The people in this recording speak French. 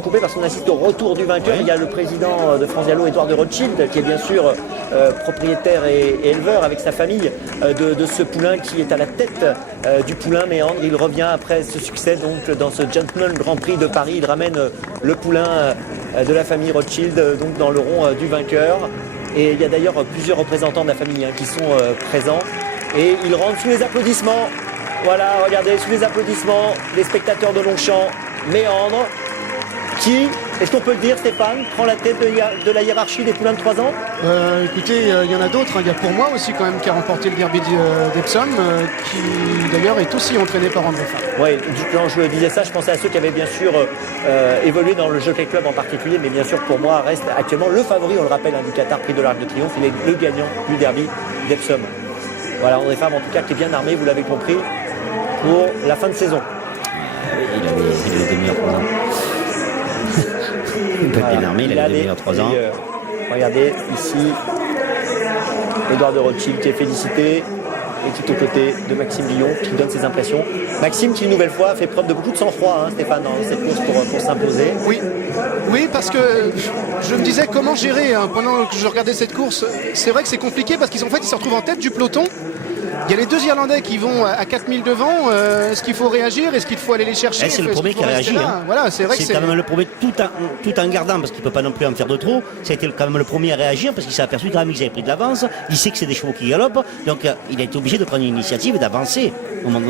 coupé parce qu'on assiste au retour du vainqueur. Il y a le président de France Gallo, Édouard de Rothschild, qui est bien sûr propriétaire et éleveur avec sa famille de ce poulain qui est à la tête du poulain Méandre. Il revient après ce succès donc dans ce Gentleman Grand Prix de Paris. Il ramène le poulain de la famille Rothschild donc dans le rond du vainqueur. Et il y a d'ailleurs plusieurs représentants de la famille qui sont présents. Et il rentre sous les applaudissements. Voilà, regardez, sous les applaudissements, les spectateurs de Longchamp, Méandre, qui, est-ce qu'on peut le dire, Stéphane, prend la tête de la hiérarchie des poulains de 3 ans? Écoutez, il y en a d'autres. Il y a pour moi aussi quand même qui a remporté le derby d'Epsom, qui d'ailleurs est aussi entraîné par André Fabre. Oui, quand je disais ça, je pensais à ceux qui avaient bien sûr évolué dans le Jockey Club en particulier, mais bien sûr pour moi reste actuellement le favori, on le rappelle, du Qatar Prix de l'Arc de Triomphe. Il est le gagnant du derby d'Epsom. Voilà, André Fabre en tout cas qui est bien armé, vous l'avez compris, pour la fin de saison. Il a les 2 meilleurs 3 ans. Il peut être bien armé, il a les 2 meilleurs 3 ans. Regardez ici, Édouard de Rothschild qui est félicité et qui est aux côtés de Maxime Lyon qui donne ses impressions. Maxime qui une nouvelle fois fait preuve de beaucoup de sang-froid, Stéphane, dans cette course pour s'imposer. Oui, parce que je me disais comment gérer pendant que je regardais cette course. C'est vrai que c'est compliqué parce qu'ils se retrouvent en tête du peloton. Il y a les 2 Irlandais qui vont à 4000 devant. Est-ce qu'il faut réagir? Est-ce qu'il faut aller les chercher? C'est le premier qui a réagi. Voilà, c'est vrai que c'est quand même le premier, tout en gardant, parce qu'il ne peut pas non plus en faire de trop. Ça a été quand même le premier à réagir parce qu'il s'est aperçu quand même qu'ils avaient pris de l'avance. Il sait que c'est des chevaux qui galopent. Donc il a été obligé de prendre une initiative et d'avancer au moment donné.